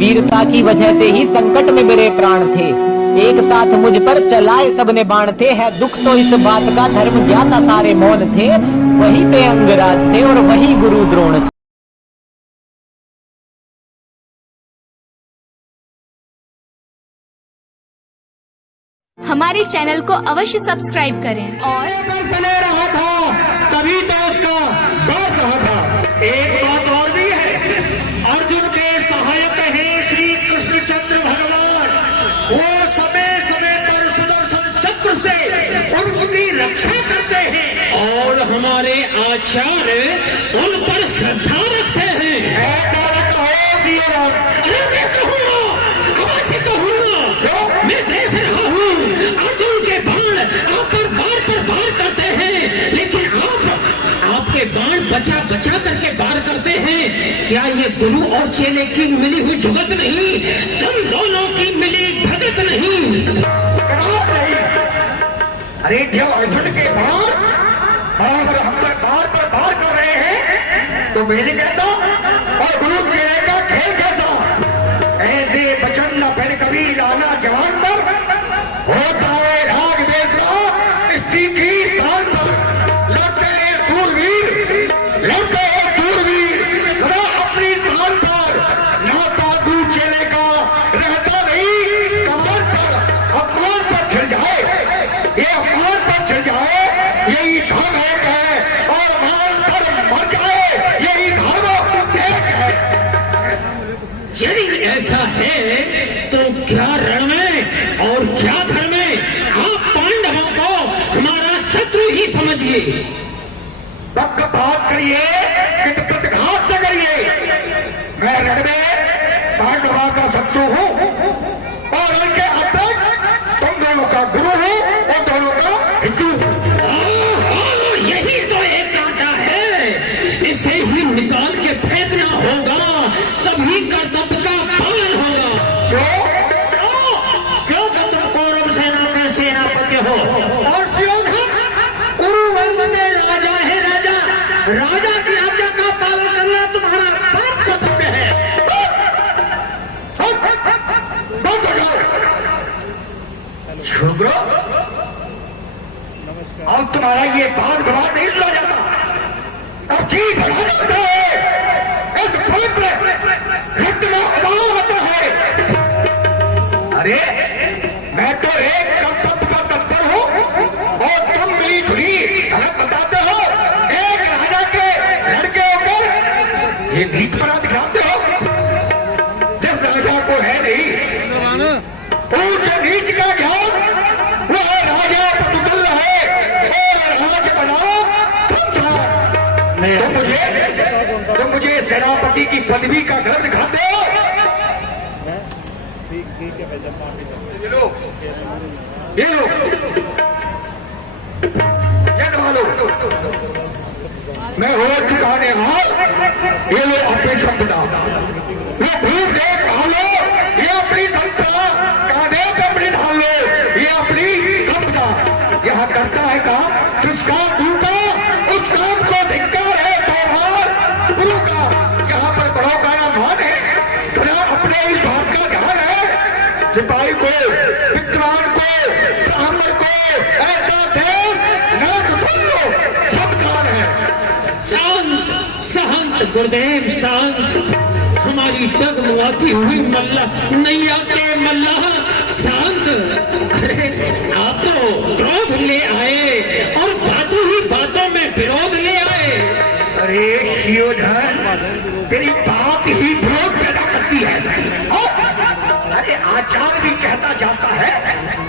वीरता की वजह से ही संकट में मेरे प्राण थे, एक साथ मुझ पर चलाए सबने बाण थे। है दुख तो इस बात का, धर्म ज्ञाता सारे मौन थे, वही पे अंगराज थे और वही गुरु द्रोण थे। हमारे चैनल को अवश्य सब्सक्राइब करें और बने रहा था तभी तो उसका बस रहा था। एक बात और भी है, अर्जुन के सहायक हैं श्री कृष्णचंद्र भगवान। वो समय समय पर सुदर्शन चक्र से उनकी रक्षा करते हैं और हमारे आचार्य उन पर श्रद्धा रखते हैं। अरे मैं कहूँगा, अवश्य कहूँगा, मैं देख रहा हूँ अर्जुन के बाण आप पर बार करते हैं, लेकिन आपके बाण बचा बचा करके बार करते हैं। क्या ये गुरु और चेले की मिली हुई जुगत नहीं? तुम दोनों की मिली भगत नहीं? अरे जब अर्जुन के बाण हम पर बार कर रहे हैं तो मैं नहीं कहता और गुरु चेले का खेल कहता। ऐसे बचन न फिर कभी लाना जवान पर होता है राग बेटा स्त्री की स्थान पर। लड़ते हैं सूरवीर बड़ा अपनी स्थान पर, नाता गुरु चेले का रहता नहीं कमान पर। अपमान पर छिड़ जाए, ये अपमान पर छिड़ जाए यही धर्म एक है, और मान पर मर जाए यही धर्म एक है। यदि ऐसा है तो क्या रण में और क्या घर में आप पांडवों को हमारा शत्रु ही समझिए। तब बात करिए कि घात न करिए। मैं रण में पांडवा का शत्रु हूँ और उनके अब तक तुम दोनों का गुरु हूँ और दोनों का हिंदू। यही तो एक कांटा है, इसे ही निकाल के फेंकना होगा, तभी कर्तव्य का पालन होगा। क्यों तुम कौरव सेना के सेनापति हो और कुरु वंश में राजा है। राजा की आज्ञा का पालन करना तुम्हारा परम कर्तव्य है। शुक्र अब तुम्हारा ये बात बड़ा नहीं सुना जाता, अब जी बढ़ा जाता है, इस पवित्र रक्त का अभाव होता है। अरे मैं तो एक कर्तव्य का तत्पर हूँ और तुम मिली जुली गलत बताते हो। एक राजा के लड़के होकर ये नीच बना दिखाते हो, जिस राजा को है नहीं ऊंच नीच का ज्ञान, वह राजा पतुल है और राज बना संसार। तो मुझे सेनापति की पदवी का गर्व दिखाते हो। ये लो मैं हो चुका ने ये लो अपनी संपदा, वो भूख देख खा लो, ये अपनी संपदा, कांधे पे अपनी ढाल लो, ये अपनी संपदा। यह करता है काम जिसका टूटा उस काम को धिक्कार है सोमवार गुरु का। यहाँ पर बड़ों का नाम मान है, थोड़ा अपने इस बात का ध्यान है। सिपाही को, विद्वान को, ब्राह्मण को ऐसा देश न लो, संस्कार है। शांत गुरुदेव शांत, हमारी डगमगाती हुई मल्ला नैया के मल्ला शांत। अरे आप तो क्रोध ले आए और बातों ही बातों में विरोध ले आए। अरे शिवधन, तेरी बात ही विरोध पैदा करती है। अरे आचार भी कहता जाता है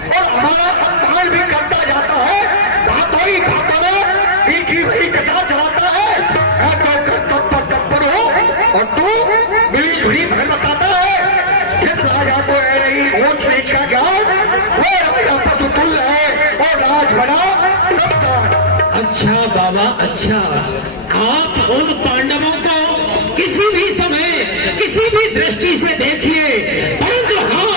और हमारा अपमान भी करता जाता है, बातों ही बातों में तीखी भरी कथा चलाता है। मैं तो कर्तव्य पर तत्पर हूँ और तू मिली जुली भर बताता है। जिस राजा को है नहीं ऊंच नीच का ज्ञान, वो राजा पतुल है और राज बना संसार। अच्छा बाबा अच्छा, आप उन पांडवों को किसी भी समय किसी भी दृष्टि से देखिए, परंतु हाँ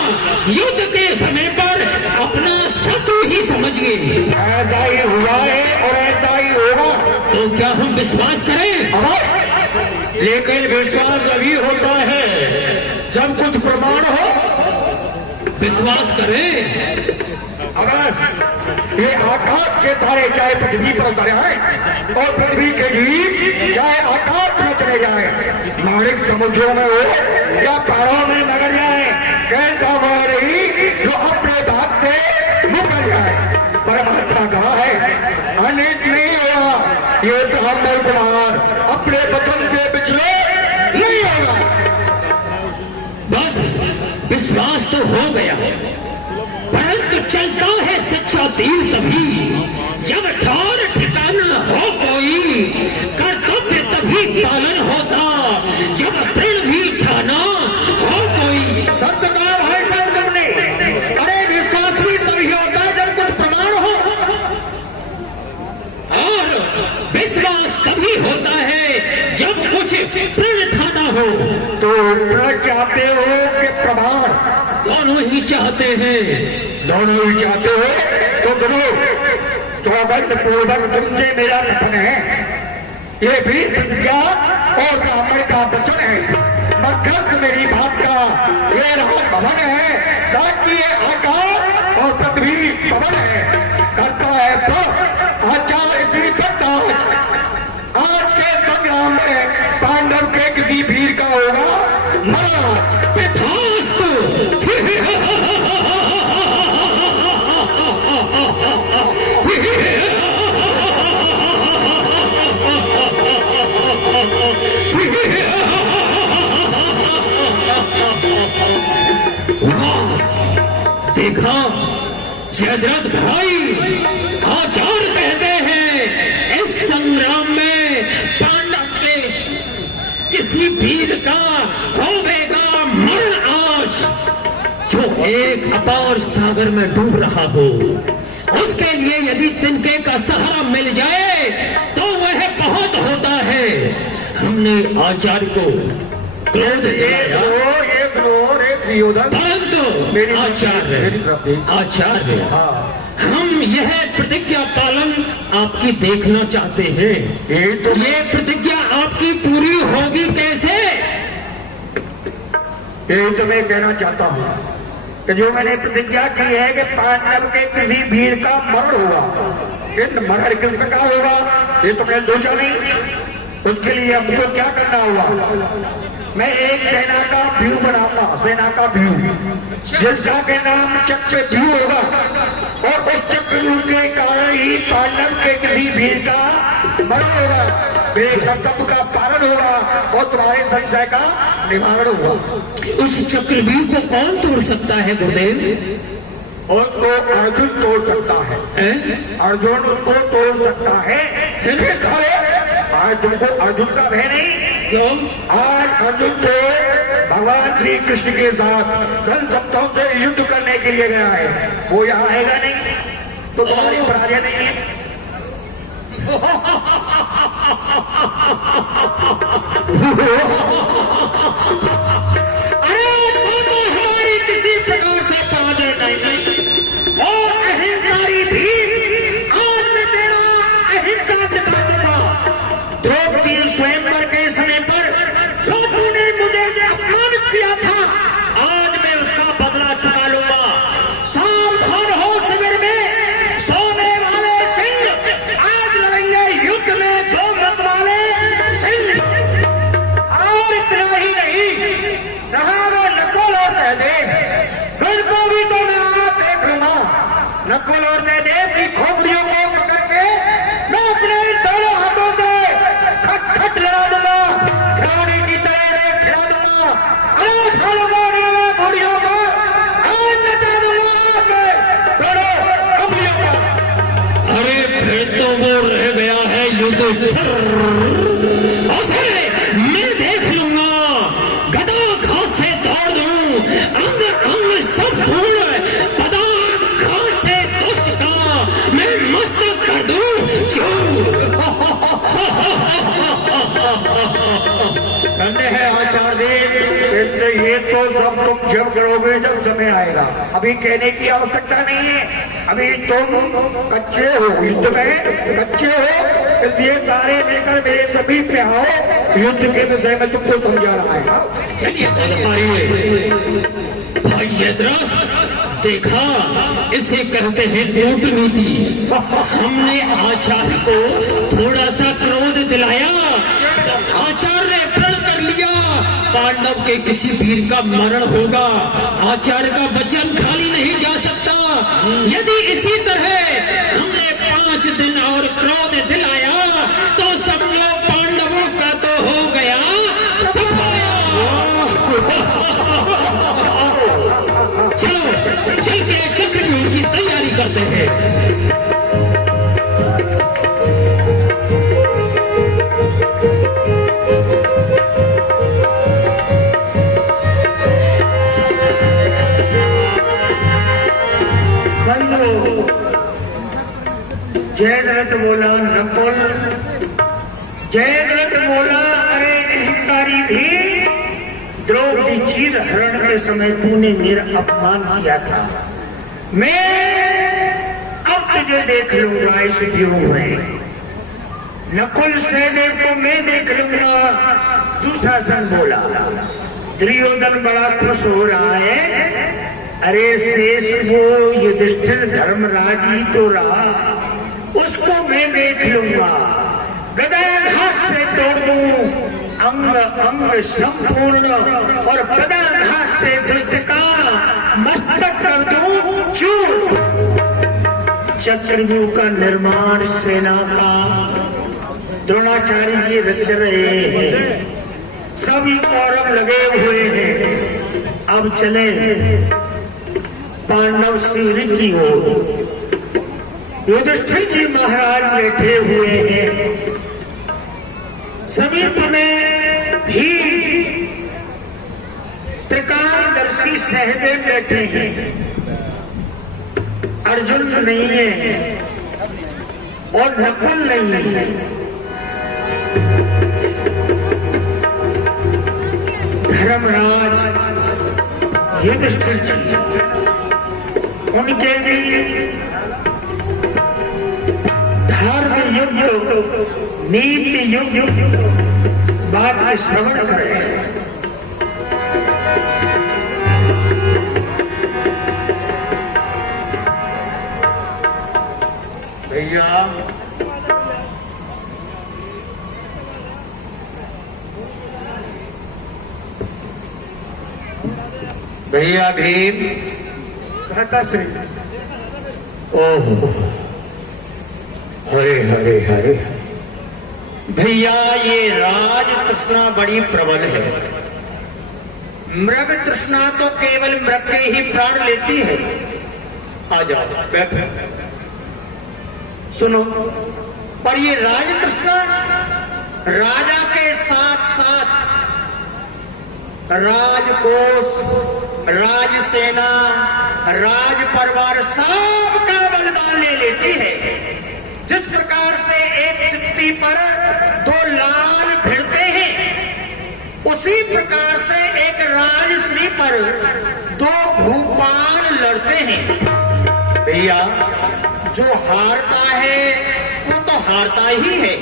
युद्ध के समय पर अपना शत्रु ही समझिए। ऐसा ही हुआ है और ऐसा ही होगा। तो क्या हम विश्वास करें? लेकिन विश्वास अभी होता है जब कुछ प्रमाण हो विश्वास करें। अगर ये आकाश के तारे चाहे पृथ्वी पर उतरे हैं और पृथ्वी के जीव चाहे आकाश में चले जाए, माणिक समुद्रों में हो या पहाड़ों में नगर जाए, कहता हुआ रही जो अपने भाग से मुकर जाए। परमात्मा कहा है अनित नहीं हुआ, ये तो हम कुमार अपने वचन से पिछले नहीं होगा। बस विश्वास तो हो गया, परंतु चलता है सच्चा दिल तभी जब ठौर ठिकाना हो कोई, कर्तव्य तभी पालन होता जब प्रण भी ठाना हो कोई। सत्य कहा भाई साहब तुमने। अरे विश्वास भी तभी होता है जब कुछ प्रमाण हो, और विश्वास तभी होता है जब कुछ प्रण ठाना हो। तो प्रण चाहते हो कि प्रमाण? दोनों ही चाहते हैं। दोनों ही चाहते हो तो गुरु सौगंध पूर्वक तुमसे मेरा कथन है, ये भी प्रतिज्ञा और ब्राह्मण का वचन है। मध्यस्थ मेरी बात का ये राज भवन है, साक्षी ये आकाश और पृथ्वी भवन है। करता है तो आचार्य श्री प्रकाश आज के संग्राम में पांडव के किसी वीर का होगा मरा। देखा जयद्रथ भाई, आचार्य कहते हैं इस संग्राम में पांडव के किसी वीर का होवेगा मरण आज। जो एक अपार सागर में डूब रहा हो, उसके लिए यदि तिनके का सहारा मिल जाए तो वह बहुत होता है। हमने आचार्य को क्रोध दिलाया, परंतु आचार्य हम यह प्रतिज्ञा पालन आपकी देखना चाहते हैं। ये प्रतिज्ञा आपकी पूरी होगी कैसे? ये तो मैं कहना चाहता हूँ कि जो मैंने प्रतिज्ञा की है कि पांडव के किसी वीर का मरण होगा, मरण किस प्रकार होगा ये तो मैं सोचा नहीं। उसके लिए हमको क्या करना होगा? मैं एक सेना का व्यू बनाऊंगा, सेना का व्यू जिसका के नाम चक्रव्यूह होगा, और उस चक्रव्यूह के कारण ही पांडव के किसी वीर का मरण होगा, कर्तव्य का पालन होगा और तुम्हारे संशय का निवारण होगा। उस चक्रव्यूह को कौन तोड़ सकता है गुरुदेव? उसको अर्जुन तोड़ सकता है। अर्जुन उसको तोड़ सकता है। आज तुमको अर्जुन का भय नहीं? क्यों? आज अर्जुन तो भगवान श्री कृष्ण के साथ संसप्तों से युद्ध करने के लिए गया है, वो यहाँ आएगा नहीं तो तुम्हारी पराजय नहीं है। अरे तो हमारी किसी प्रकार से पराजय नहीं। और अहंकारी भी आज मैं तेरा अहंकार दिखा दूंगा। द्रौपदी स्वयंवर के समय पर जो तूने मुझे अपमानित किया था, आज मैं उसका बदला चुका लूंगा। सावधान हो, शिविर में सोने वाले सिंह आज लड़ेंगे युद्ध में दो मत वाले सिंह। और इतना ही नहीं, रहा वो नकुल और सहदेव, उनको भी तो मैं आप देख लूंगा। नकुल और सहदेव की खोपड़ियों को पकड़ के मैं अपने दोनों हाथों से खट खट लड़ा दूंगा, खिलाड़ी की तरह खिला दूंगा। अरे खड़ों घोड़ियों को आज नचा दूंगा आपने दोनों कंपनियों को। अरे फिर तो वो रह गया है युद्ध। मैं देख लूंगा, गदा घास से तोड़ दूं, अंग अंग सब पूर्ण पदार्थ घास से दुष्ट का मैं मस्तक कर दूं जो। धन्य है आचार्य देव, ये तो सब तुम जब करोगे जब समय आएगा, अभी कहने की आवश्यकता नहीं है। अभी तुम कच्चे हो, युद्ध में कच्चे हो, इसलिए सारे मिलकर मेरे सभी पे आओ युद्ध के विषय में तुमको समझा रहा है। चलिए चल पारिए भाई जयद्रथ, देखा इसे कहते हैं कूटनीति। हमने आचार्य को थोड़ा सा क्रोध दिलाया, आचार्य ने प्रण कर लिया पांडव के किसी वीर का मरण होगा। आचार्य का वचन खाली नहीं जा सकता। यदि इसी तरह हमने 5 दिन और क्रोध दिलाया तो समझो पांडवों का तो हो गया सफाया। चलो चल के चक्रव्यूह की तैयारी करते हैं। जयद्रथ बोला नकुल, जयद्रथ बोला अरे अहंकारी भी, द्रौपदी चीर हरण के समय तूने मेरा अपमान किया था, मैं अब तुझे देख लूंगा इस व्यूह में। नकुल सहदेव को मैं देख लूंगा। दुशासन बोला। दुर्योधन बड़ा खुश हो रहा है। अरे शेष वो युधिष्ठिर धर्मराज ही तो रहा, उसको मैं देख लूंगा। गदाघात से तोड़ दूं अंग अंग संपूर्ण, और पदाघात से दुष्ट का मस्तक कर दूं चूर। चक्रव्यूह का निर्माण सेना का द्रोणाचार्य जी रच रहे हैं, सभी कौरव लगे हुए हैं। अब चले पांडव शिविर की ओर। युधिष्ठिर जी महाराज बैठे हुए हैं, समीप में भी त्रिकालदर्शी सहदेव बैठे हैं। अर्जुन नहीं है और नकुल नहीं है। धर्मराज युधिष्ठिर जी, उनके भी धर्म युद्ध नीति युद्ध बात में श्रवण करें। भैया भैया भीम कहता श्री, ओहो हरे हरे हरे। भैया ये राज तृष्णा बड़ी प्रबल है। मृग तृष्णा तो केवल मृग के ही प्राण लेती है। आ जाओ बैठो, सुनो। पर ये राज तृष्णा राजा के साथ साथ राजकोष, राजसेना, राज परिवार सबका बलिदान ले लेती है। जिस प्रकार से एक चित्ती पर 2 लाल भिड़ते हैं, उसी प्रकार से एक राजश्री पर 2 भूपाल लड़ते हैं। भैया जो हारता है वो तो हारता ही है,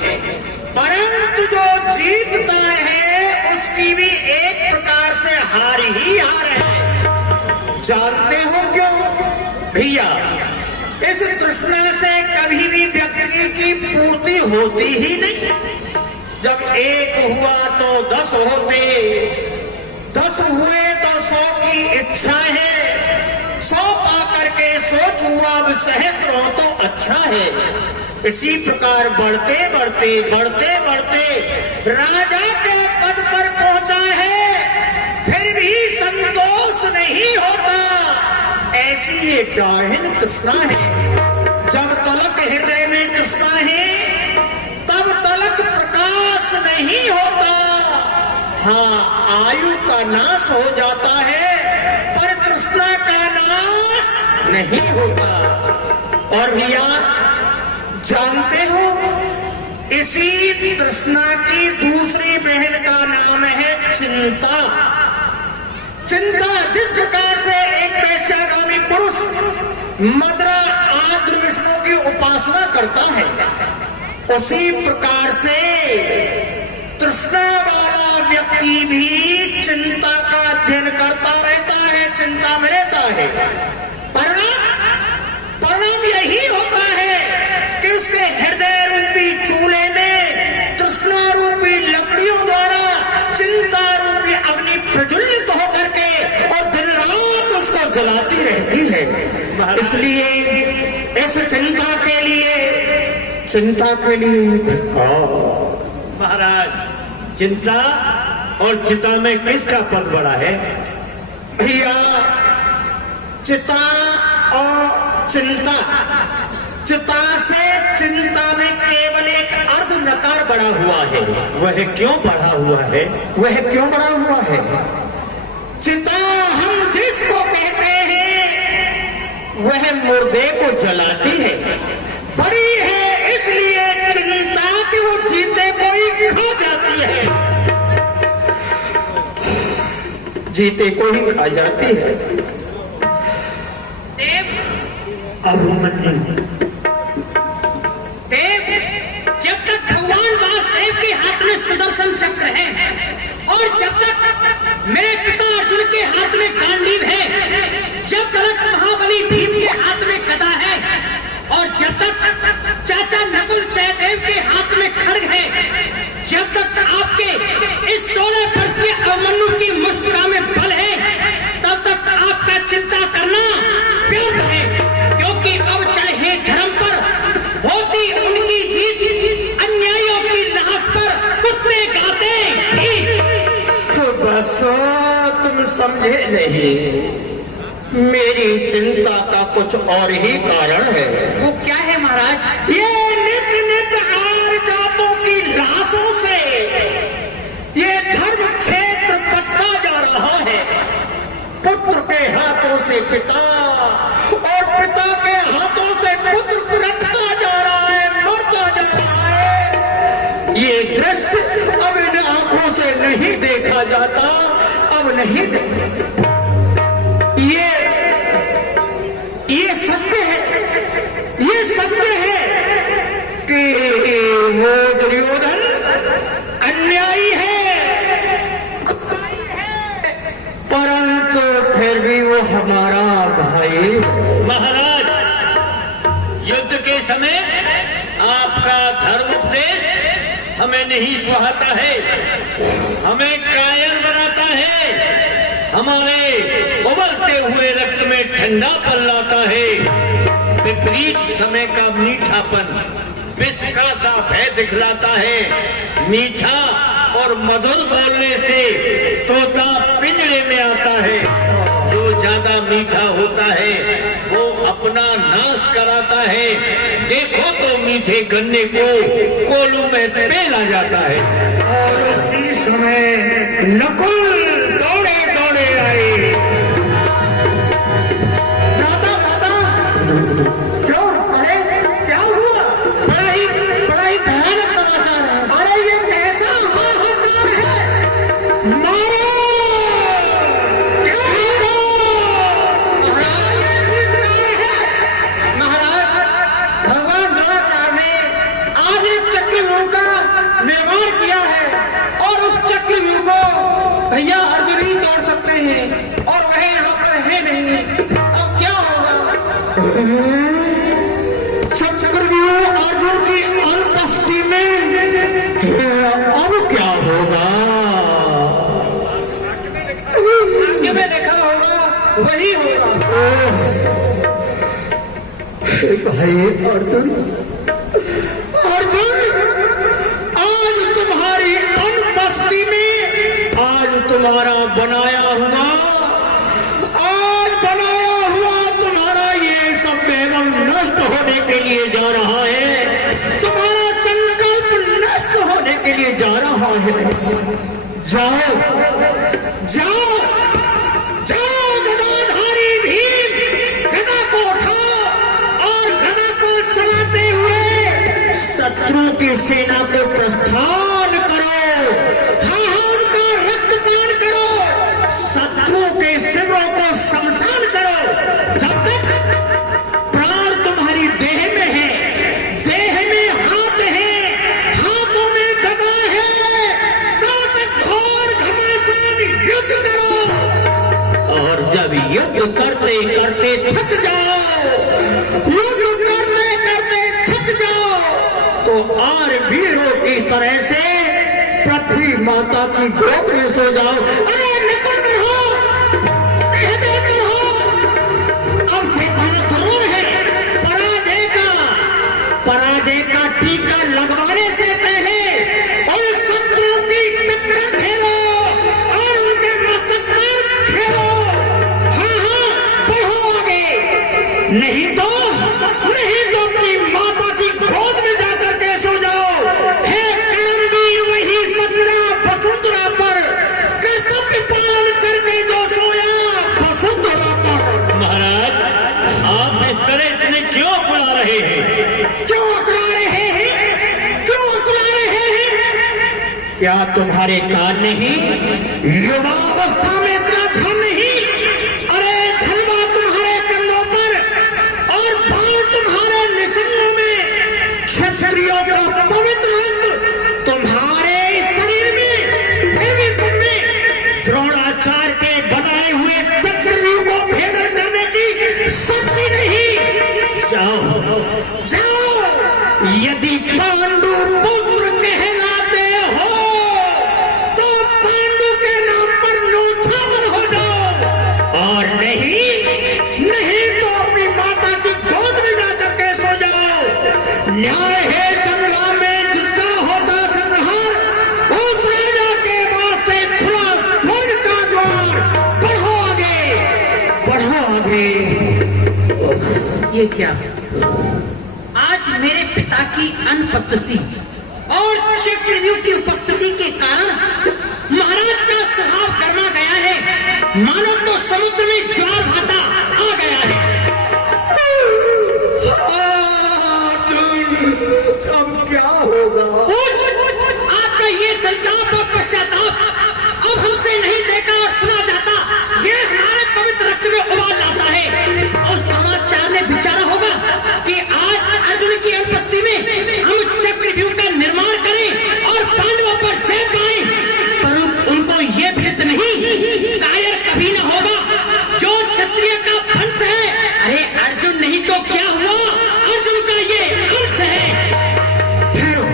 परंतु जो जीतता है उसकी भी एक प्रकार से हार ही हार है। जानते हो क्यों भैया? इस तृष्णा से कभी भी व्यक्ति की पूर्ति होती ही नहीं। जब 1 हुआ तो 10 होते, 10 हुए तो 100 की इच्छा है, 100 पाकर के सोचूं अब सहस्र हो तो अच्छा है। इसी प्रकार बढ़ते बढ़ते बढ़ते बढ़ते राजा के पद पर पहुंचा है, फिर भी संतोष नहीं होता। ऐसी ये डाहिन तृष्णा है। जब तलक हृदय में तृष्णा है तब तलक प्रकाश नहीं होता। हाँ, आयु का नाश हो जाता है पर तृष्णा का नाश नहीं होता। और भैया जानते हो, इसी तृष्णा की दूसरी बहन का नाम है चिंता। चिंता जिस प्रकार से एक वैश्यागामी पुरुष मदरा आद्र विष्णु की उपासना करता है, उसी प्रकार से तृष्णा वाला व्यक्ति भी चिंता का अध्ययन करता रहता है, चिंता में रहता है। परिणाम यही होता है कि उसके हृदय रूपी चूल्हे में तृष्णा रूपी लकड़ियों द्वारा चिंता रूपी अग्नि प्रज्वलित होकर के और दिन रात उसको जलाती रहती है। इसलिए इस चिंता के लिए महाराज, चिंता और चिता में किसका पद बड़ा है? भैया, चिता और चिंता, चिता से चिंता में केवल एक अर्ध नकार बढ़ा हुआ है। वह क्यों बढ़ा हुआ है? वह क्यों बढ़ा हुआ है? चिता हम जिसको कहते हैं वह मुर्दे को जलाती है, बड़ी है इसलिए चिंता कि वो जीते को ही खा जाती है, जीते को ही खा जाती है। देव, जब तक भगवान वासुदेव के हाथ में सुदर्शन चक्र है और जब तक मेरे पिता अर्जुन के हाथ में गांडीव है, जब तक महाबली भीम के हाथ में गदा है और जब तक चाचा नकुल सहदेव के हाथ में खड्ग है, जब तक आपके इस 16 वर्षीय अभिमन्यु की मुष्टिका में बल है, तब तक आपका चिंता करना व्यर्थ है, क्योंकि अब चाहे धर्म पर होती उनकी जीत, अन्यायों की लाश पर कुत्ते गाते ही। बस तुम समझे नहीं, मेरी चिंता का कुछ और ही कारण है। वो क्या है महाराज? ये नित्य नित्य आर जातों की लाशों से ये धर्म क्षेत्र बचता जा रहा है। पुत्र के हाथों से पिता और पिता के हाथों से पुत्र कटता जा रहा है, मरता जा रहा है। ये दृश्य अब इन आंखों से नहीं देखा जाता, अब नहीं ये सत्य है, ये सत्य है कि वो दुर्योधन अन्यायी है, परंतु फिर भी वो हमारा भाई। महाराज, युद्ध के समय आपका धर्म उपदेश हमें नहीं सुहाता है, हमें कायर बनाता है, हमारे उबलते हुए रक्त में ठंडापन लाता है। विपरीत समय का मीठापन विष का सा भय दिखलाता है। मीठा और मधुर बोलने से तोता पिंजरे में आता है, जो ज्यादा मीठा होता है वो अपना नाश कराता है। देखो तो मीठे गन्ने को कोलू में पेला जाता है। और उसी समय नकुल दौड़े दौड़े आए। दादा क्यों? अरे क्या हुआ? बड़ा ही भयानक समाचार है। अरे ये कैसा हाहाकार है? मारो! महाराज, भगवान द्रोणाचार्य ने आज एक चक्रव्यूह का निर्माण किया है और उस चक्रव्यूह को भैया अर्जुन ही तोड़ सकते हैं और वह यहाँ पर है नहीं। अब क्या होगा? चक्रव्यूह अर्जुन की अनुपस्थिति में अब क्या होगा? भाग्य में लिखा होगा वही होगा। भाई अर्जुन, आज तुम्हारी अनुपस्थिति में आज तुम्हारा बनाया हुआ तुम्हारा ये सब वैभव नष्ट होने के लिए जा रहा है, तुम्हारा संकल्प नष्ट होने के लिए जा रहा है। जाओ जाओ जाओ, गदाधारी भीम, गदा को उठाओ और गदा को चलाते हुए शत्रु की सेना को प्रस्थान करो। हाँ, उनका रक्तपान करो, शत्रु के शिविरों को शमशान करो। जब तक प्राण तुम्हारी देह में है, देह में हाथ है, हाथों में गदा है, और जब युद्ध करते करते थक जाओ, युद्ध करते करते थक जाओ, तो और वीरों की तरह से पृथ्वी माता की गोद में सो जाओ। अरे निकल रहो, सहदेव रहो। अब ठिकाना जरूर है पराजय का टीका लगवाने से पहले और शत्रुओं की टक्कर खेलो और उनके मस्तक पर खेलो। हाँ, बढ़ो आगे, नहीं तो अपनी माता की गोद में जाकर के सो जाओ। है कर्मवीर वही सच्चा वसुंधरा पर कर्तव्य पालन करके जो सोया वसुंधरा पर। महाराज, आप इस तरह इतने क्यों बुला रहे हैं? क्यों अकड़ा रहे हैं? क्यों अकड़ा रहे हैं? क्या तुम्हारे कान नहीं? युवावस्था में इतना धन नहीं? अरे धनवा तुम्हारे कंधों पर और बाल तुम्हारे निसंगों में, क्षत्रियों का पवित्र रंग तुम्हारे शरीर में, फिर भी तुमने द्रोणाचार्य के बनाए हुए चक्रव्यूह को भेदन करने की शक्ति नहीं। जाओ, यदि पांडु पुत्र कहलाते हो तो पांडु के नाम पर नौछावर हो जाओ, और नहीं तो अपनी माता की गोद में जाकर के सो जाओ। न्याय है संग्राम में जिसका होता संहार, उस राजा के वास्ते खुला स्वर्ग का द्वार। बढ़ो आगे। ये क्या? आज मेरे पिता की अनुपस्थिति और चक्रव्यूह की उपस्थिति के कारण महाराज का स्वभाव गर्मा गया है, मानो तो समुद्र में ज्वार भाटा आ गया है। अब क्या होगा? आपका ये संताप और पश्चाताप अब हमसे नहीं देखा और सुना जाता, ये हमारे पवित्र रक्त में उबाल लाता है। और द्रोणाचार्य ने विचारा होगा कि आज अर्जुन की अनुपस्थिति में हम चक्रव्यूह का निर्माण करें और पांडवों पर जय पाएं, परंतु उनको ये विदित नहीं, कायर कभी न होगा जो क्षत्रिय का वंश है। अरे अर्जुन नहीं तो क्या हुआ, अर्जुन का ये अंश है। ठहरो,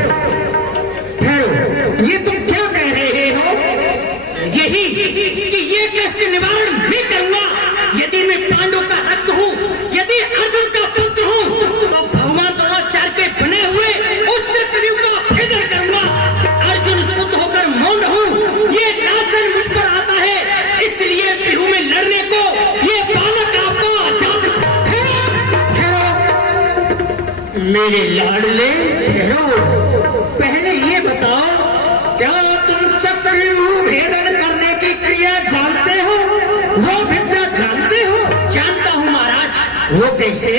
ये तुम क्या कह रहे हो? यही कि ये कष्ट निवारण मैं करूंगा। यदि मैं पांडु का रक्त हूँ, यदि अर्जुन का पुत्र हूँ, तो भगवान द्रोणाचार्य के बने हुए उच्च चक्रव्यूह का भेदन करूंगा। अर्जुन शुद्ध होकर मौन हूँ, ये लांछन मुझ पर आता है, इसलिए व्यूह में लड़ने को ये बालक आपका जात। मेरे लाडले, पहले ये बताओ, क्या तुम चक्रव्यूह भेदन करने की क्रिया जानते हो? वो विद्या जानते हो? जानता हूँ महाराज। वो कैसे?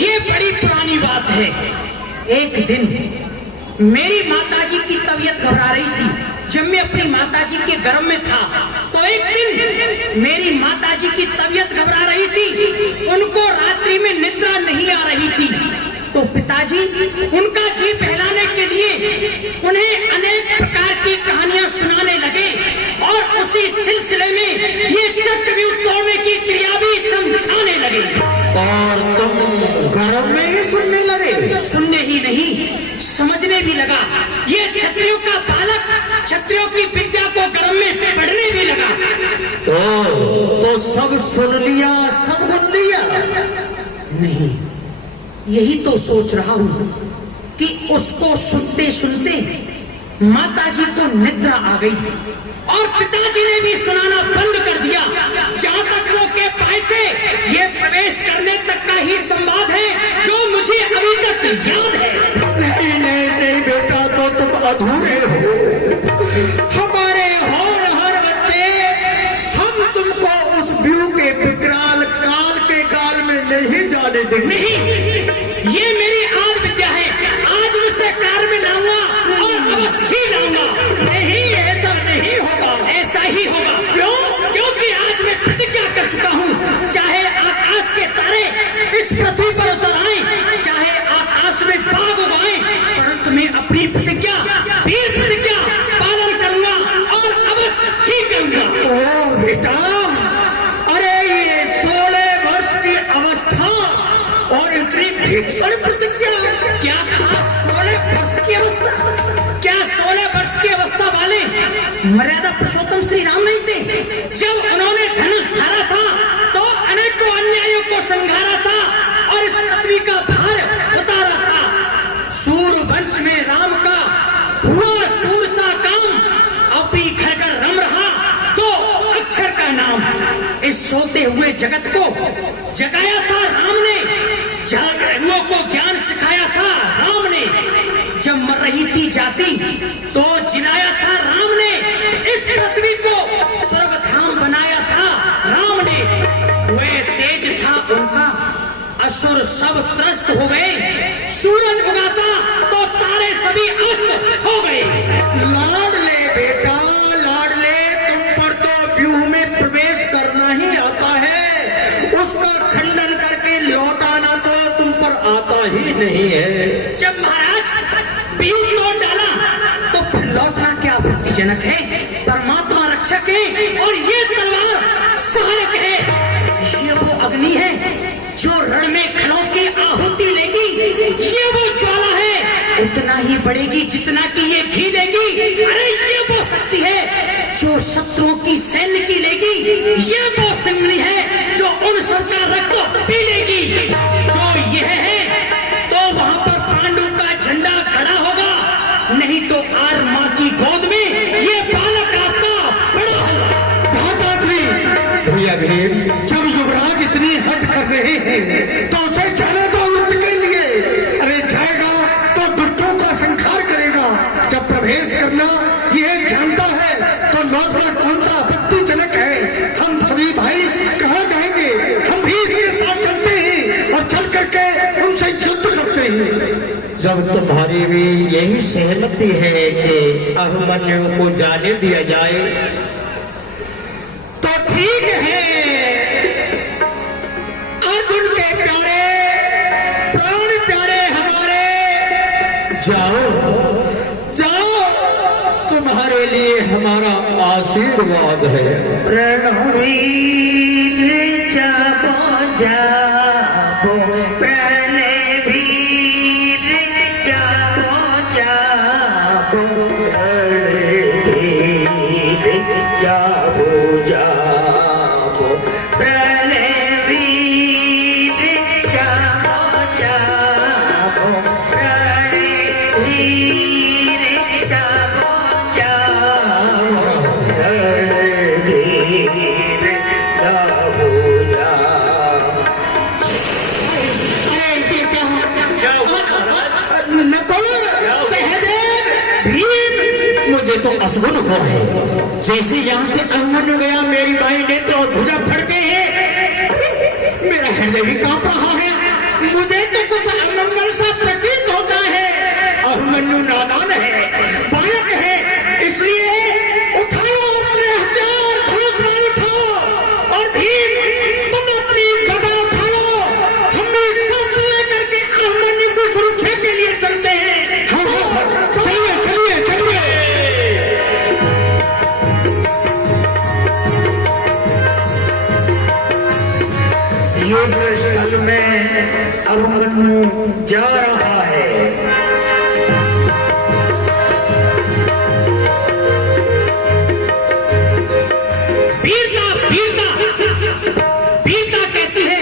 ये बड़ी पुरानी बात है। एक दिन मेरी माताजी की तबीयत घबरा रही थी। जब मैं अपनी माताजी के गर्भ में था, तो एक दिन मेरी माताजी की तबीयत घबरा रही थी। उनको रात्रि में निद्रा नहीं आ रही थी, तो पिताजी उनका जी बहलाने के लिए उन्हें अनेक प्रकार की कहानियां सुनाने लगे और उसी सिलसिले में ये चक्रव्यूह तोड़ने की क्रिया भी समझाने लगे। और तुम गर्भ में ही सुनने लगे? सुनने ही नहीं, समझने भी लगा। ये क्षत्रियों का बालक क्षत्रियों की विद्या को गर्भ में पढ़ने भी लगा। तो सब सुन लिया, सब सुन लिया? नहीं, यही तो सोच रहा हूं कि उसको सुनते सुनते माताजी को निद्रा आ गई और पिताजी ने भी सुनाना बंद कर दिया। जहां तक वो कह पाए थे, ये प्रवेश करने तक का ही संवाद है जो मुझे अभी तक याद है। नहीं बेटा, तो तुम अधूरे हो। हमारे होनहार बच्चे, हम तुमको उस व्यूह के विकराल काल के गाल में नहीं जाने देंगे। नहीं, ये मेरी आद विद्या है। आज उसे कार में लाऊंगा और अवश्य ही लाऊंगा। नहीं, ऐसा नहीं होगा। ऐसा ही होगा। क्यों? क्योंकि आज मैं प्रतिज्ञा कर चुका हूँ, चाहे आकाश के तारे इस पृथ्वी पर उतर आए, चाहे आकाश में बाग उगाए, परंतु मैं अपनी प्रतिज्ञा, वीर प्रतिज्ञा पालन करूंगा और अवश्य ही करूंगा। ओ बेटा, अरे क्षण प्रतिज्ञा। क्या कहा 16 वर्ष की अवस्था? क्या 16 वर्ष की अवस्था वाले मर्यादा पुरुषोत्तम श्री राम नहीं थे? जब उन्होंने धनुष धारा था तो अनेकों अन्यायों को संघारा था और इस पृथ्वी का भार उतारा था। सूर वंश में राम का हुआ सूर सा काम, अपी खरकर रम रहा तो अक्षर का नाम। इस सोते हुए जगत को जगाया था राम ने, जाग रहुओं को ज्ञान सिखाया था राम ने। जब मर रही थी जाति तो जिलाया था राम ने, इस पृथ्वी को स्वर्गधाम बनाया था राम ने। वह तेज था उनका, असुर सब त्रस्त हो गए। सूरज उगा था तो तारे सभी अस्त हो गए। लाडले बेटा लाडले, तुम पर तो व्यूह में प्रवेश करना ही आता है, उसका खंडन करके लौटाना तो तुम पर आता ही नहीं है। जब महाराज बीज तोड़ डाला तो फिर लौटना क्या आपत्तिजनक है? परमात्मा रक्षक है और ये तलवार सहायक है। ये वो अग्नि है जो रण में खड़ों की आहुति लेगी, ये वो ज्वाला है उतना ही बढ़ेगी जितना कि ये घी लेगी। अरे ये वो शक्ति है जो शत्रुओं की सैन्य की लेगी, ये वो सिंगली है जो उन सबका रक्त पी लेगी। जो यह है तो वहां पर पांडु का झंडा खड़ा होगा, नहीं तो आर माँ की गोद में ये बालक आपका बड़ा होगा। माताश्री, भैया भीम, जब युवराज इतनी हट कर रहे हैं तो उसे जाने दो युद्ध के लिए। अरे जाएगा तो दुष्टों का संहार करेगा। जब प्रवेश करना यह जानता है तो लौटना कौन सा आपत्तिजनक है? हम सभी भाई कहाँ जाएंगे? हम भी इसके साथ चलते हैं और चल करके उनसे युद्ध करते हैं। जब तुम्हारी भी यही सहमति है कि अभिमन्यु को जाने दिया जाए तो ठीक है। अर्जुन के प्यारे, प्राण प्यारे हमारे, जाओ जाओ, तुम्हारे लिए हमारा आशीर्वाद है। रणवीर जाबो जाबो, प्रणवीर जाबो जाबो, रणवीर जाबो जाबो, प्रणवीर जाबो जाबो, रणवीर जाबो जाबो, रणवीर जाबो जाबो। नकुल, सहदेव, भीम, मुझे तो असुन हुआ है। जैसे यहाँ से अभिमन्यु गया मेरी बाई नेत्र और भुजा फड़के हैं, मेरा हृदय भी कांप रहा है। मुझे तो कुछ अमंगल सा प्रतीत होता है। अभिमन्यु नादान है, बालक है, इसलिए उठाओ अपने हथियार, धनुष बाण उठाओ और भीम तुम अपनी गदा उठा लो। हम भी शस्त्र लेकर के अभिमन्यु की सुरक्षा के लिए चलते हैं। चलिए चलिए चलिए। युद्ध स्थल में अभिमन्यु जा रहा है। वीरता वीरता वीरता कहती है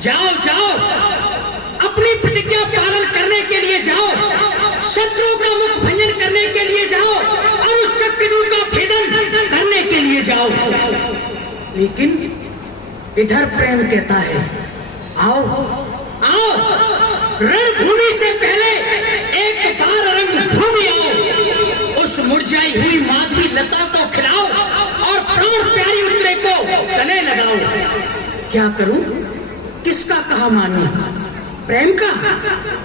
जाओ जाओ, अपनी प्रतिज्ञा पालन करने के लिए जाओ, शत्रुओं का मुख भंजन करने के लिए जाओ और उस चक्रव्यूह का भेदन करने के लिए जाओ। लेकिन इधर प्रेम कहता है आओ आओ, रणभूमि से पहले एक बार रंगभूमि आओ। उस मुरझाई हुई माधवी लता को खिलाओ और प्राण प्यारी उतरे को गले लगाओ। क्या करूं, किसका कहा मानूं? प्रेम का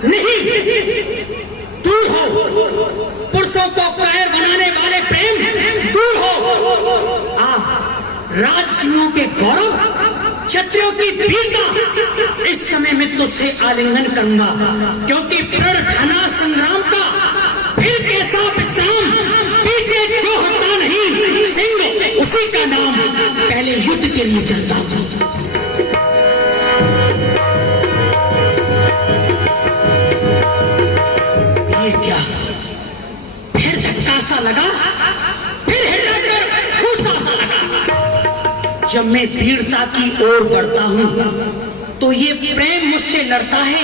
नहीं, दूर हो। पुरुषों को कायर बनाने वाले प्रेम दूर हो। राजसिंहों के गौरव, क्षत्रियों की वीरता, इस समय में तुझसे आलिंगन करूंगा, क्योंकि प्रण थाना संग्राम का फिर कैसा विश्राम, पीछे जो हटता नहीं सिंह उसी का नाम। पहले युद्ध के लिए चलता। ये क्या, फिर धक्का सा लगा, फिर हिलकर भूसा सा लगा। जब मैं वीरता की ओर बढ़ता हूं तो ये प्रेम मुझसे लड़ता है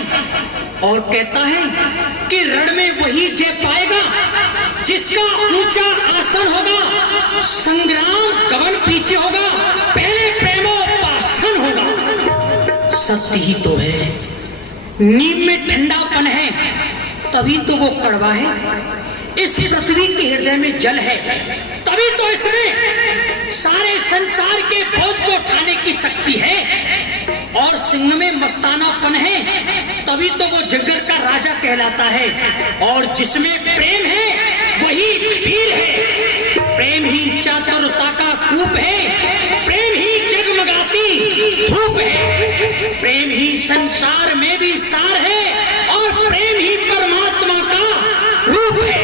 और कहता है कि रण में वही जय पाएगा जिसका ऊंचा आसन होगा, संग्राम कवन पीछे होगा, पहले प्रेमोपासन होगा। सत्य ही तो है, नीम में ठंडापन है तभी तो वो कड़वा है। इस पृथ्वी के हृदय में जल है तभी तो इसमें सारे संसार के बोझ को उठाने की शक्ति है। और सिंह में मस्तानापन है तभी तो वो जंगल का राजा कहलाता है। और जिसमें प्रेम है वही वीर है। प्रेम ही चातुरता का कूप है, प्रेम ही जगमगाती धूप है, प्रेम ही संसार में भी सार है और प्रेम ही परमात्मा का रूप है।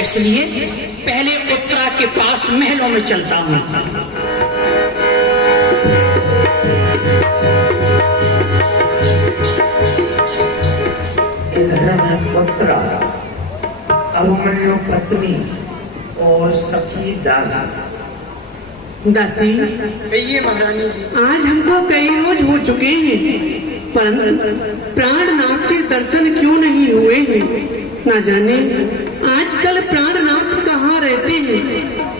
इसलिए पहले उत्तरा के पास महलों में चलता हूं। इधर में उत्तरा, अभिमन्यु पत्नी और सखी दासी। दासी, कहिए महारानी जी। आज हमको कई रोज हो चुके हैं, परंतु प्राणनाथ के दर्शन क्यों नहीं हुए हैं? ना जाने आजकल प्राणनाथ कहाँ रहते हैं।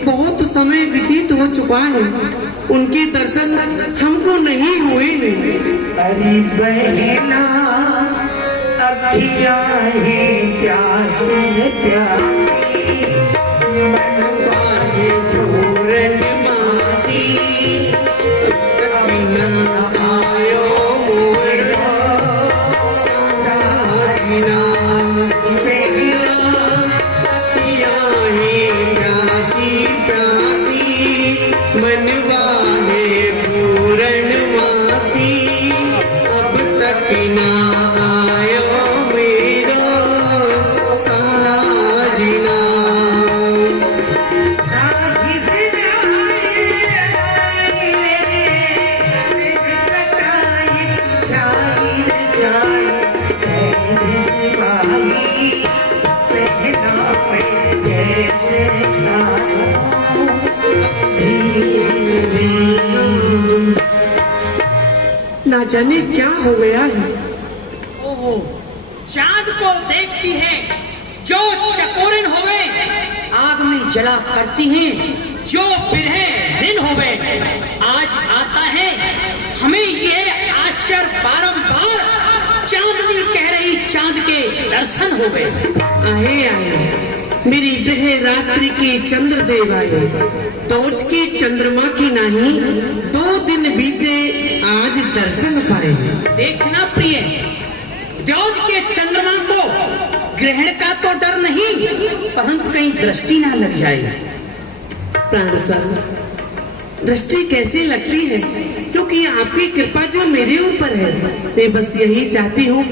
बहुत समय व्यतीत हो चुका है, उनके दर्शन हमको नहीं हुए हैं। अरे बहना अखियाँ ही प्यासी प्यासी, मनवाए पूर्णमासी, कभी न आयो मोर साजना। बहना अखियाँ ही प्यासी प्यासी, मनवाए पूर्णमासी, अब तक ना ना जाने क्या हो गया है। ओहो, चांद को देखती है जो चकोरिन होवे, आग में जला करती हैं जो बिरहे ऋण होवे। आज आता है हमें ये आश्चर्य बारंबार, चांदनी कह रही चांद के दर्शन होवे। आए आए मेरी बह रात्रि के चंद्रदेव आए, तोज के चंद्रमा की नहीं, 2 दिन बीते आज दर्शन पाए। देखना प्रिय, द्योज के चंद्रमा को ग्रहण का तो डर नहीं, परंतु कहीं दृष्टि ना लग जाए। प्राण सर, दृष्टि कैसे लगती है? क्योंकि आपकी कृपा जो मेरे ऊपर है, मैं बस यही चाहती हूँ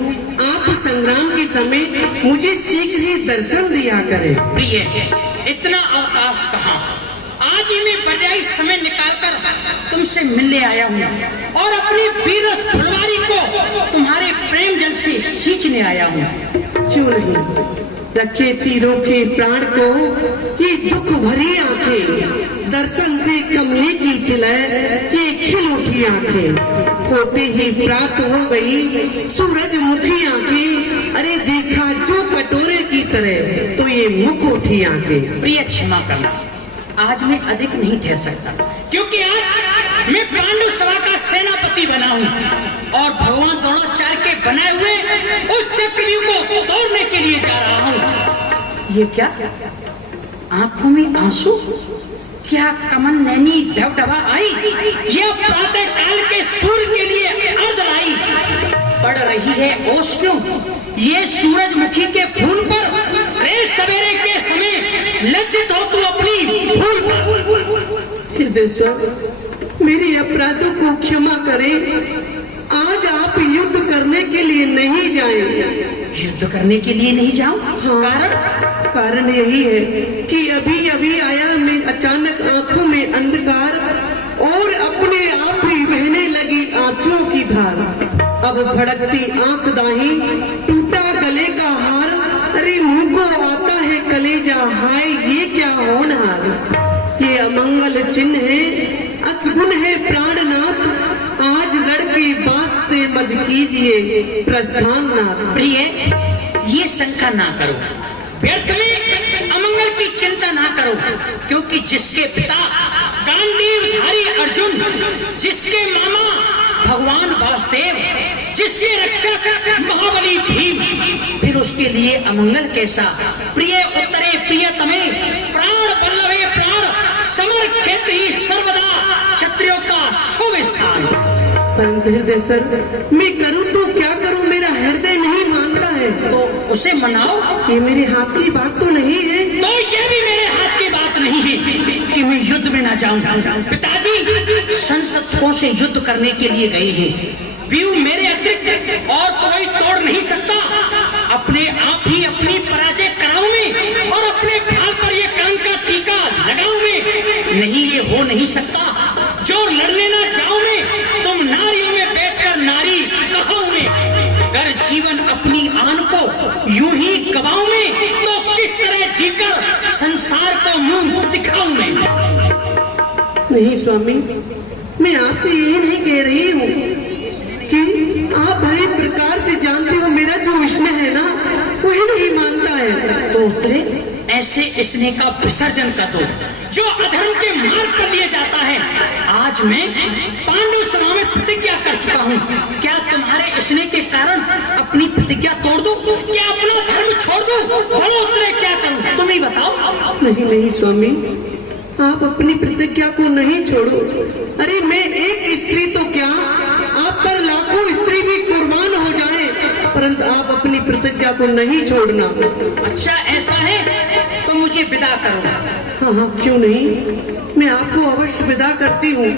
आप संग्राम के समय मुझे शीघ्र ही दर्शन दिया करें। प्रिय, इतना अवकाश कहाँ, आज ही मैं पर्यायी समय निकालकर तुमसे मिलने आया हूँ और अपनी वीरस फुलवारी को तुम्हारे प्रेम जल से सींचने आया हूँ। क्यों नहीं, रखे चीरों के प्राण को ये दुख भरी आंखें, दर्शन से कमले की तिलय ये खिल उठी आंखें, होते ही प्रात हो गई सूरजमुखी आंखें, अरे देखा जो कटोरे की तरह तो ये मुख उठी आंखें। प्रिय क्षमा करना, आज मैं अधिक नहीं ठहर सकता, क्योंकि आज मैं पांडु सभा का सेनापति बना हूँ और भगवान द्रोणाचार्य के बनाए हुए उस चक्रव्यूह को तोड़ने के लिए जा रहा हूँ। ये क्या, आंखों में आंसू, क्या कमल नैनी ढबढबा आई, यह प्रातः काल के सूर्य के लिए अर्ध लाई। पड़ रही है ओस क्यों ये सूरजमुखी के फूल पर, रे सवेरे के समय लज्जित हो तू अपनी भूल पर। हृदयेश्वर, मेरे अपराधों को क्षमा करें। आज आप युद्ध करने के लिए नहीं जाएं। युद्ध करने के लिए नहीं जाऊं? हाँ, कारण यही है कि अभी अभी आया मैं अचानक आंखों में अंधकार और अपने आप ही बहने लगी आंसुओं की धार। अब भड़कती आंख दाही, टूटा गले का हार, अरे मुंह को कलेजा हाय ये क्या होनहार, ये अमंगल चिन्ह है, असगुन है प्राणनाथ, आज लड़की वास्ते मज कीजिए प्रस्थान नाथ। प्रिय, ये शंका ना करो, व्यर्थ में अमंगल की चिंता ना करो, क्योंकि जिसके पिता गांडीवधारी अर्जुन, जिसके मामा भगवान वासुदेव, जिसके रक्षक महाबली भीम, फिर उसके लिए अमंगल कैसा। प्रिय उत्तरे प्रियतमे, प्राण वल्लभे प्राण, समर क्षेत्र ही सर्वदा क्षत्रियों का शुभ स्थान। परंतु हृदय सर, मैं करूं तो क्या करूं, मेरा हृदय नहीं मानता है। तो उसे मनाओ। ये मेरे हाथ की बात तो नहीं है। तो ये भी मेरे हाथ की बात नहीं है कि मैं युद्ध में ना जाऊं। पिताजी संशत्रुओं से युद्ध करने के लिए गए हैं, व्यू मेरे अतिरिक्त और कोई तोड़ नहीं सकता। अपने आप ही अपनी पराजय कराऊं मैं और अपने भाग पर ये कलंक का टीका लगाऊं मैं। नहीं, ये हो नहीं सकता। जो लड़ने ना जाऊं मैं, तुम नारियों में बैठकर नारी कहाऊं मैं। अगर जीवन अपनी आन को यूं ही गवाऊं मैं, तो किस तरह जीकर संसार को मुंह दिखाऊं मैं। नहीं स्वामी, मैं आपसे यही नहीं कह रही हूँ कि आप भली प्रकार से जानते हो मेरा जो स्नेह है ना, वही नहीं मानता है। तो उतरे ऐसे स्नेह का विसर्जन कर दो जो अधर्म के मार्ग पर लिए जाता है। आज मैं पांडु सभा में प्रतिज्ञा कर चुका हूँ। क्या तुम्हारे स्नेह के कारण अपनी प्रतिज्ञा तोड़ दूं? क्या अपना धर्म छोड़ दूं? बोलो उतरे, क्या करूं? तुम ही बताओ। नहीं नहीं स्वामी, आप अपनी प्रतिज्ञा को नहीं छोड़ो। अरे मैं एक स्त्री तो क्या, आप पर लाखों स्त्री भी कुर्बान हो जाए, परंतु आप अपनी प्रतिज्ञा को नहीं छोड़ना। अच्छा ऐसा है तो मुझे विदा करो। हाँ हाँ, क्यों नहीं, मैं आपको अवश्य विदा करती हूँ।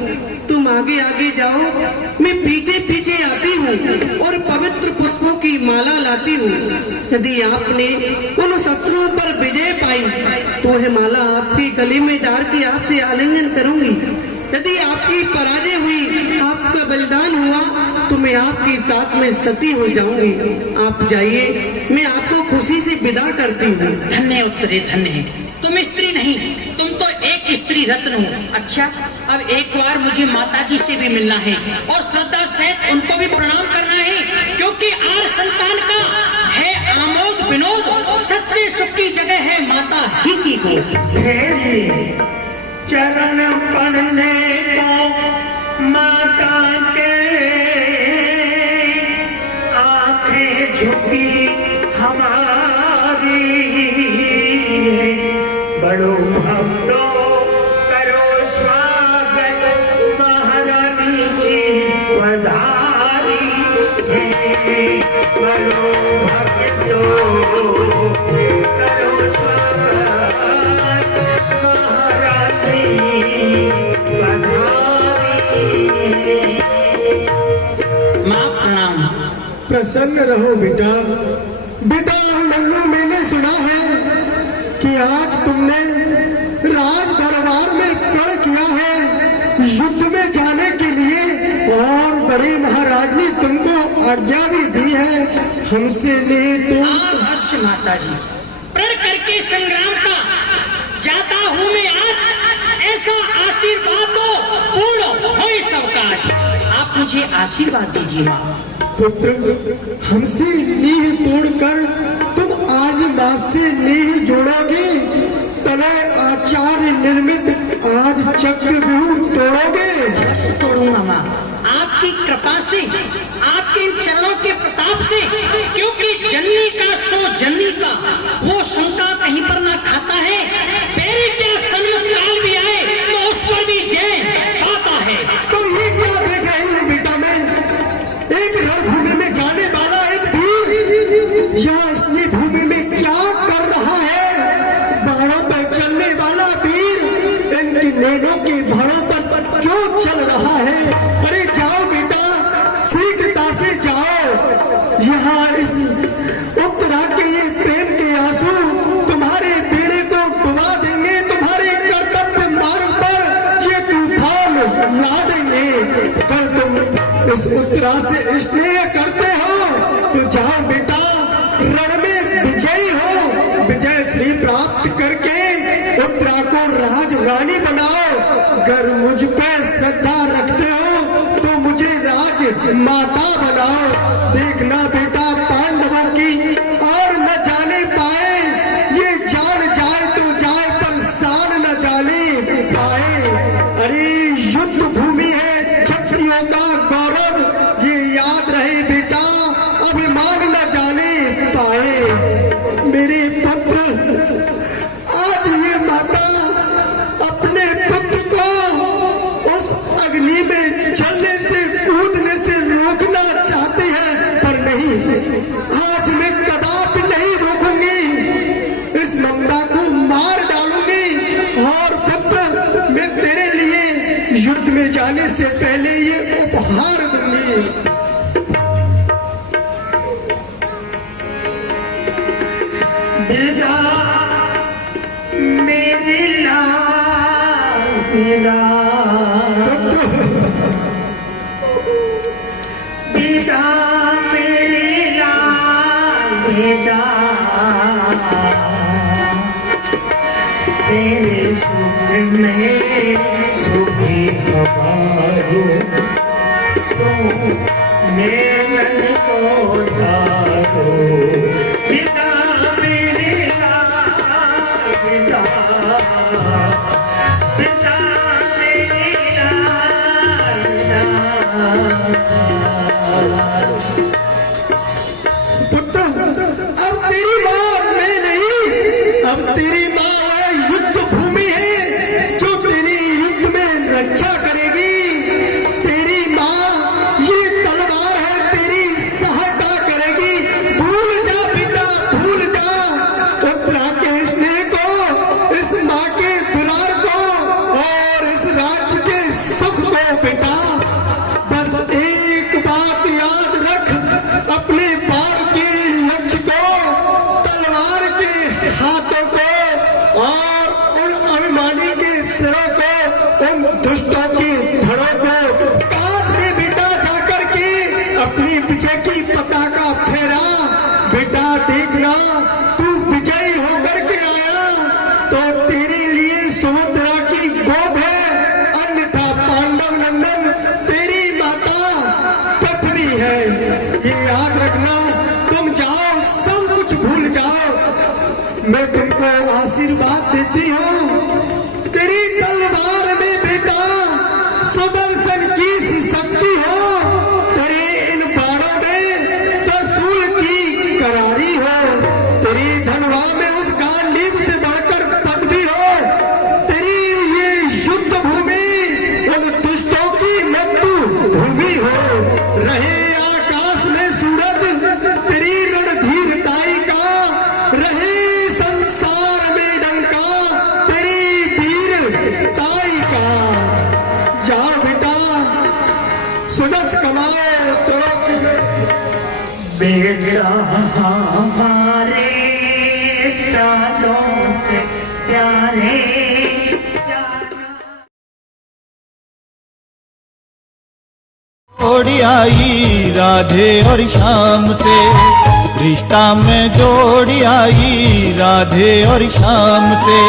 तुम आगे आगे जाओ, मैं पीछे पीछे आती हूँ और पवित्र पुष्पों की माला लाती हूँ। यदि आपने उन शत्रुओं पर विजय पाई तो वह माला आपके गले में डाल के आपसे आलिंगन करूंगी। यदि आपकी पराजय हुई, आपका बलिदान हुआ, तो मैं आपके साथ में सती हो जाऊंगी। आप जाइए, मैं आपको खुशी से विदा करती हूँ। धन्य उत्तरे, धन्य है। तुम स्त्री नहीं, तुम तो एक स्त्री रत्न हो। अच्छा, अब एक बार मुझे माताजी से भी मिलना है और श्रद्धा सहित उनको भी प्रणाम करना है, क्योंकि आर संतान का है आमोद विनोद, सच्चे सुख की जगह है माता ही की गोद। चरण पढ़ने को माता के, आंखें झुकी हमारी, बड़ो भक्तों करो स्वागत, महारानी जी पधारी है। बड़ो भक्तों करो स्वागत, महारानी पधारी है। माँ प्रणाम। प्रसन्न रहो बेटा। बेटा मन्नू, मैंने सुना है कि आज तुमने राज दरबार में प्रण किया है युद्ध में जाने के लिए, और बड़े महाराज ने तुमको आज्ञा भी दी है हमसे ले तुम। अवश्य माता जी, प्रण करके संग्राम का जाता हूँ मैं आज। ऐसा आशीर्वाद दो पूर्ण हो सब काज। आप मुझे आशीर्वाद दीजिए माँ। पुत्र, हमसे नींह तोड़कर तुम आज माँ से नींह जोड़ोगे, तले आचार्य निर्मित आज चक्रव्यूह तोड़ोगे। अवश्य तोड़ूंगा माँ, आपकी कृपा से, आपके इन चरणों के प्रताप से, क्योंकि जननी का सो जननी का, वो शंका कहीं पर ना खाता है। मेरी क्या सन्मुख काल भी आए तो उस पर भी जय पाता है। तो ये क्या देख रही हूँ बेटा, मैं एक रणभूमि में जाने वाला एक वीर यहाँ इसने भूमि में क्या कर रहा है। बाणों पर चलने वाला वीर इनकी नैनों के बाणों पर क्यों चल रहा है। अरे जाओ बेटा, शीघ्रता से जाओ। यहाँ इस उत्तरा के ये प्रेम के आंसू तुम्हारे बेड़े को डुबा देंगे, तुम्हारे कर्तव्य मार्ग पर ये तूफान ला देंगे। कर तुम इस उत्तरा से स्नेह करते हो तो जाओ बेटा, रण में विजयी हो, विजय श्री प्राप्त अगर मुझ पे श्रद्धा रखते हो तो मुझे राज माता बनाओ। देखना बेटा पांडवों की और न जाने पाए, ये जान जाए तो जाए पर शान न जाने पाए। अरे युद्ध भूमि है क्षत्रियों का गौरव, ये याद रहे बेटा अभिमान न जाने पाए। मेरे पुत्र आज ये माता अपने पुत्र को उस अग्नि में जलने से कूदने से रोकना चाहती है, पर नहीं, आज मैं कदापि नहीं रोकूंगी। इस ममता को मार डालूंगी और पुत्र मैं तेरे लिए युद्ध में जाने से पहले ये उपहार दूंगी। बेटा मेरे लाल बेटा, बेटा मेरे लाल बेटा, तेरे सुख में सुखी हमारो, तो मेलन को धारो। बेटा मेरे लाल बेटा, बेटा मेरे लाल बेटा। पुत्र अब तेरी माँ मैं नहीं, अब तेरी माँ है युद्ध भूमि है जो तेरी युद्ध में रक्षा करेगी। तेरी माँ ये तलवार है, तेरी सहायता करेगी। भूल जा बेटा भूल जा पुत्रा के स्नेह को, इस माँ के दुलार को और इस राज्य के सुख को बेटा। बस एक बात याद रख, अपने बाण के लक्ष्य को, तलवार के हाथों को और उन अभिमानी के सिरों को, उन दुष्टों की धड़ों को काट दे बेटा। जाकर के अपनी विजय की पताका फहरा। बेटा देखना तू विजयी होकर के आया तो तेरे लिए सुभद्रा की गोद है, अन्यथा पांडव नंदन तेरी माता पत्नी है। ये याद रखना, तुम जाओ सब कुछ भूल जाओ। मैं तुमको आशीर्वाद देती हूँ। तेरी तलवार में बेटा सुदर्शन की सी शक्ति हो, तेरे इन बाणों में त्रिशूल की करारी हो, तेरी धनवा में उस गांडीव से बढ़कर पदवी हो। तेरी ये युद्ध भूमि उन दुष्टों की मृत्यु भूमि हो। रहे आकाश में सूरज तेरी रणधीरताई का, रहे संसार में डंका तेरी वीरताई का। जाओ बेटा सुदस कमाओ तोड़ो की बेटा हमारे प्राणों से प्यारे, जोड़ी आई राधे और श्याम से, रिश्ता में जोड़ी आई राधे और श्याम से,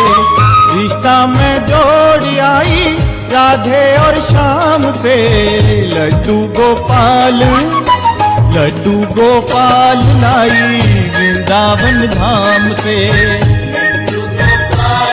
रिश्ता में जोड़ी आई राधे और श्याम से। लड्डू गोपाल लाई वृंदावन धाम से।